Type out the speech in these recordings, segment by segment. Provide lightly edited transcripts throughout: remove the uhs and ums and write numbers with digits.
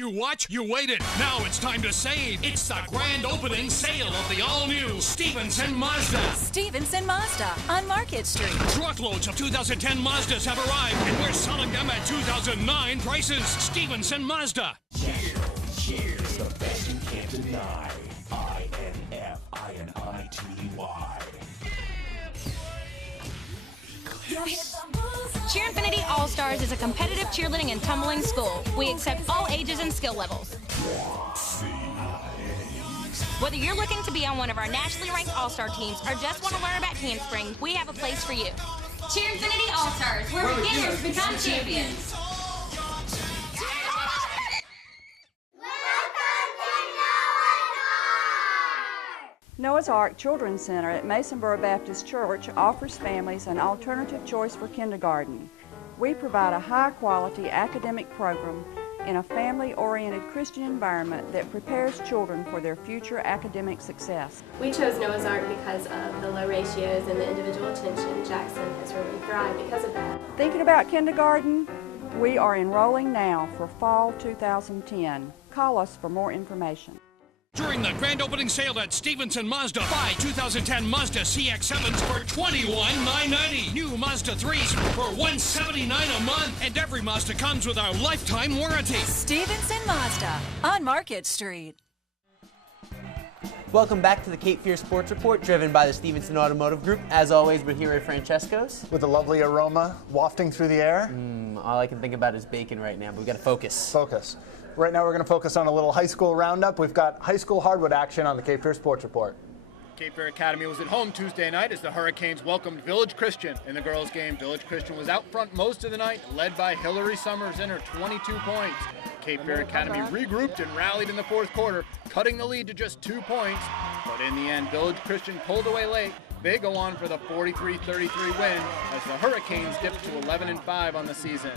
You watch, you waited. Now it's time to save. It's the grand opening sale of the all-new Stevenson Mazda. Stevenson Mazda on Market Street. Truckloads of 2010 Mazdas have arrived, and we're selling them at 2009 prices. Stevenson Mazda. Cheers, the best you can't deny. INFINITY. Cheerinfinity All-Stars is a competitive cheerleading and tumbling school. We accept all ages and skill levels. Whether you're looking to be on one of our nationally ranked All-Star teams or just want to learn about handspring, we have a place for you. Cheerinfinity All-Stars, where beginners become champions. Noah's Ark Children's Center at Masonboro Baptist Church offers families an alternative choice for kindergarten. We provide a high-quality academic program in a family-oriented Christian environment that prepares children for their future academic success. We chose Noah's Ark because of the low ratios and the individual attention. Jackson has really thrived because of that. Thinking about kindergarten? We are enrolling now for fall 2010. Call us for more information. During the grand opening sale at Stevenson Mazda, buy 2010 Mazda CX-7s for $21,990. New Mazda 3s for $179 a month. And every Mazda comes with our lifetime warranty. Stevenson Mazda on Market Street. Welcome back to the Cape Fear Sports Report, driven by the Stevenson Automotive Group. As always, we're here at Francesco's. With a lovely aroma wafting through the air. All I can think about is bacon right now, but we've got to focus. Focus. Right now we're going to focus on a little high school roundup. We've got high school hardwood action on the Cape Fear Sports Report. Cape Fear Academy was at home Tuesday night as the Hurricanes welcomed Village Christian. In the girls' game, Village Christian was out front most of the night, led by Hillary Summers in her 22 points. Cape Fear Academy regrouped and rallied in the fourth quarter, cutting the lead to just 2 points. But in the end, Village Christian pulled away late. They go on for the 43-33 win as the Hurricanes dipped to 11-5 on the season.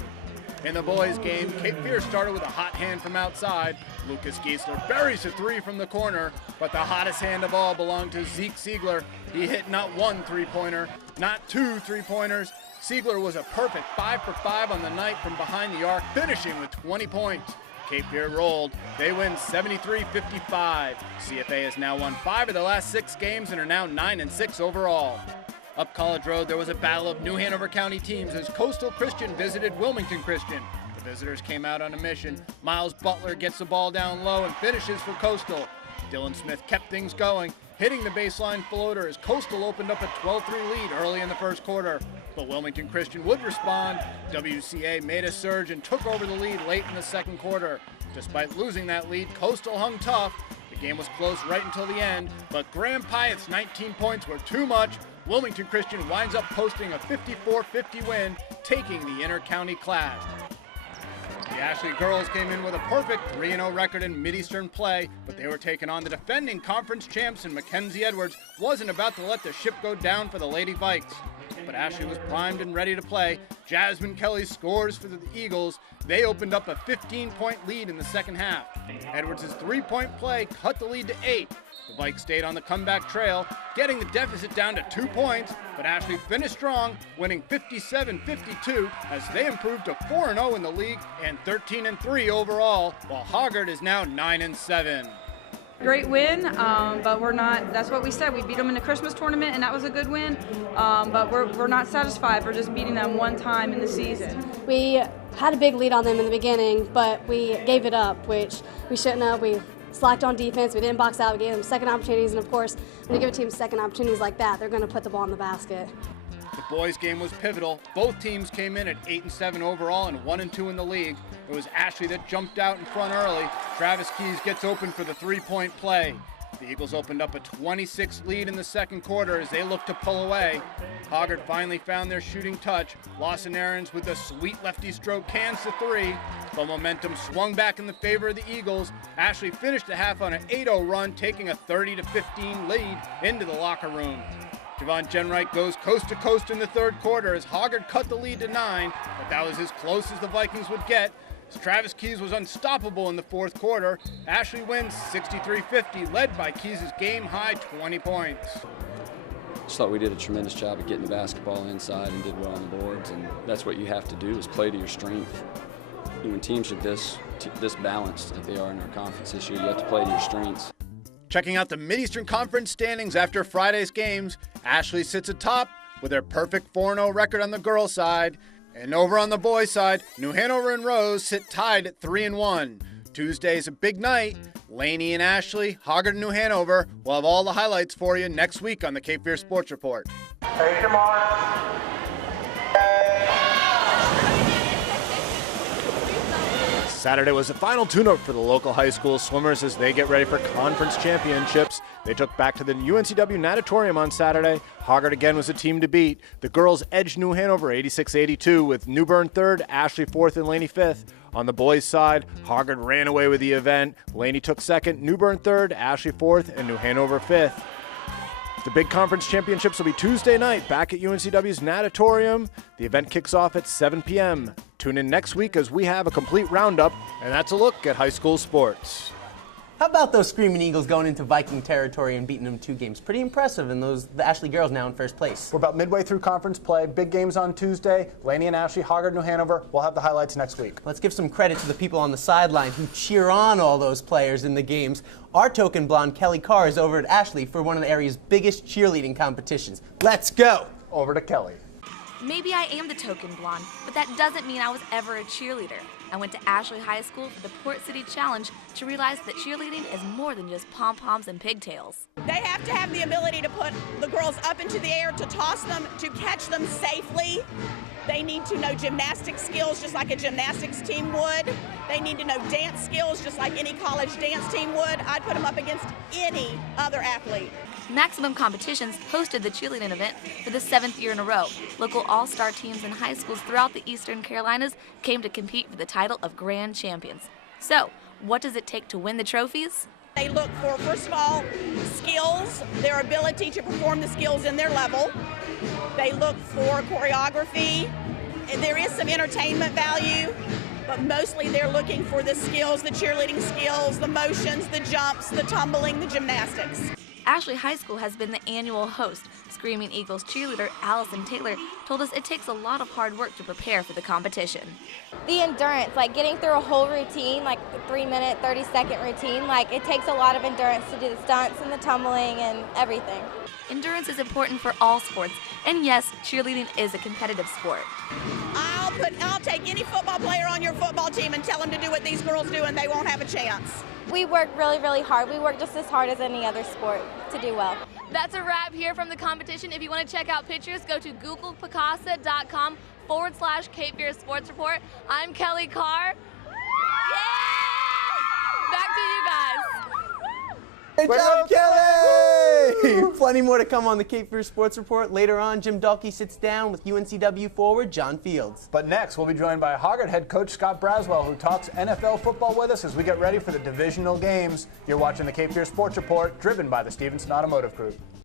In the boys' game, Cape Fear started with a hot hand from outside. Lucas Giesler buries a three from the corner, but the hottest hand of all belonged to Zeke Siegler. He hit not one three-pointer, not two three-pointers. Siegler was a perfect 5 for 5 on the night from behind the arc, finishing with 20 points. Cape Fear rolled. They win 73-55. CFA has now won 5 of the last 6 games and are now 9-6 overall. Up College Road, there was a battle of New Hanover County teams as Coastal Christian visited Wilmington Christian. The visitors came out on a mission. Miles Butler gets the ball down low and finishes for Coastal. Dylan Smith kept things going, hitting the baseline floater as Coastal opened up a 12-3 lead early in the first quarter. But Wilmington Christian would respond. WCA made a surge and took over the lead late in the second quarter. Despite losing that lead, Coastal hung tough. The game was close right until the end, but Graham Pyatt's 19 points were too much. Wilmington Christian winds up posting a 54-50 win, taking the inter-county class. The Ashley girls came in with a perfect 3-0 record in Mid-Eastern play, but they were taking on the defending conference champs, and Mackenzie Edwards wasn't about to let the ship go down for the Lady Vikes. But Ashley was primed and ready to play. Jasmine Kelly scores for the Eagles. They opened up a 15-point lead in the second half. Edwards' three-point play cut the lead to 8. The Vikes stayed on the comeback trail, getting the deficit down to 2 points, but Ashley finished strong, winning 57-52 as they improved to 4-0 in the league and 13-3 overall, while Hoggard is now 9-7. Great win, but we're not, that's what we said. We beat them in the Christmas tournament, and that was a good win, but we're not satisfied for just beating them one time in the season. We had a big lead on them in the beginning, but we gave it up, which we shouldn't have. We slacked on defense, we didn't box out, we gave them second opportunities, and of course, when you give a team second opportunities like that, they're going to put the ball in the basket. The boys' game was pivotal. Both teams came in at 8-7 overall and 1-2 in the league. It was Ashley that jumped out in front early. Travis Keys gets open for the three-point play. The Eagles opened up a 26 lead in the second quarter as they looked to pull away. Hoggard finally found their shooting touch. Lawson Aarons with a sweet lefty stroke cans the three. The momentum swung back in the favor of the Eagles. Ashley finished the half on an 8-0 run, taking a 30-15 lead into the locker room. Javon Jenright goes coast to coast in the third quarter as Hoggard cut the lead to 9, but that was as close as the Vikings would get. Travis Keys was unstoppable in the fourth quarter. Ashley wins 63-50, led by Keys' game-high 20 points. Just thought we did a tremendous job of getting the basketball inside and did well on the boards, and that's what you have to do is play to your strength. When teams are this balanced like they are in our conference this year, you have to play to your strengths. Checking out the Mid-Eastern Conference standings after Friday's games, Ashley sits atop with their perfect 4-0 record on the girls' side. And over on the boys' side, New Hanover and Rose sit tied at 3-1. Tuesday's a big night. Laney and Ashley, Hoggard and New Hanover. We'll have all the highlights for you next week on the Cape Fear Sports Report. Take your mark. Saturday was the final tune-up for the local high school swimmers as they get ready for conference championships. They took back to the UNCW Natatorium on Saturday. Hoggard again was a team to beat. The girls edged New Hanover 86-82 with New Bern third, Ashley fourth, and Laney fifth. On the boys' side, Hoggard ran away with the event. Laney took second, New Bern third, Ashley fourth, and New Hanover fifth. The big conference championships will be Tuesday night back at UNCW's Natatorium. The event kicks off at 7 p.m. Tune in next week as we have a complete roundup, and that's a look at high school sports. How about those Screaming Eagles going into Viking territory and beating them 2 games? Pretty impressive, and the Ashley girls now in first place. We're about midway through conference play. Big games on Tuesday. Laney and Ashley, Hoggard, New Hanover. We'll have the highlights next week. Let's give some credit to the people on the sideline who cheer on all those players in the games. Our token blonde, Kelly Carr, is over at Ashley for one of the area's biggest cheerleading competitions. Let's go! Over to Kelly. Maybe I am the token blonde, but that doesn't mean I was ever a cheerleader. I went to Ashley High School for the Port City Challenge to realize that cheerleading is more than just pom-poms and pigtails. They have to have the ability to put the girls up into the air, to toss them, to catch them safely. They need to know gymnastics skills just like a gymnastics team would. They need to know dance skills just like any college dance team would. I'd put them up against any other athlete. Maximum Competitions hosted the cheerleading event for the 7th year in a row. Local all-star teams and high schools throughout the Eastern Carolinas came to compete for the title of Grand Champions. So, what does it take to win the trophies? They look for, first of all, skills, their ability to perform the skills in their level. They look for choreography. There is some entertainment value, but mostly they're looking for the skills, the cheerleading skills, the motions, the jumps, the tumbling, the gymnastics. Ashley High School has been the annual host. Screaming Eagles cheerleader Allison Taylor told us it takes a lot of hard work to prepare for the competition. The endurance, like getting through a whole routine, like the 3-minute, 30-second routine, like it takes a lot of endurance to do the stunts and the tumbling and everything. Endurance is important for all sports, and yes, cheerleading is a competitive sport. I'll take any football player on your football team and tell them to do what these girls do, and they won't have a chance. We work really, really hard. We work just as hard as any other sport to do well. That's a wrap here from the competition. If you want to check out pictures, go to googlepicasa.com/Cape Fear Sports Report. I'm Kelly Carr. Yeah! Back to you guys. Good job, Kelly! Plenty more to come on the Cape Fear Sports Report. Later on, Jim Dalkey sits down with UNCW forward John Fields. But next, we'll be joined by Hoggard head coach Scott Braswell, who talks NFL football with us as we get ready for the divisional games. You're watching the Cape Fear Sports Report, driven by the Stevenson Automotive Group.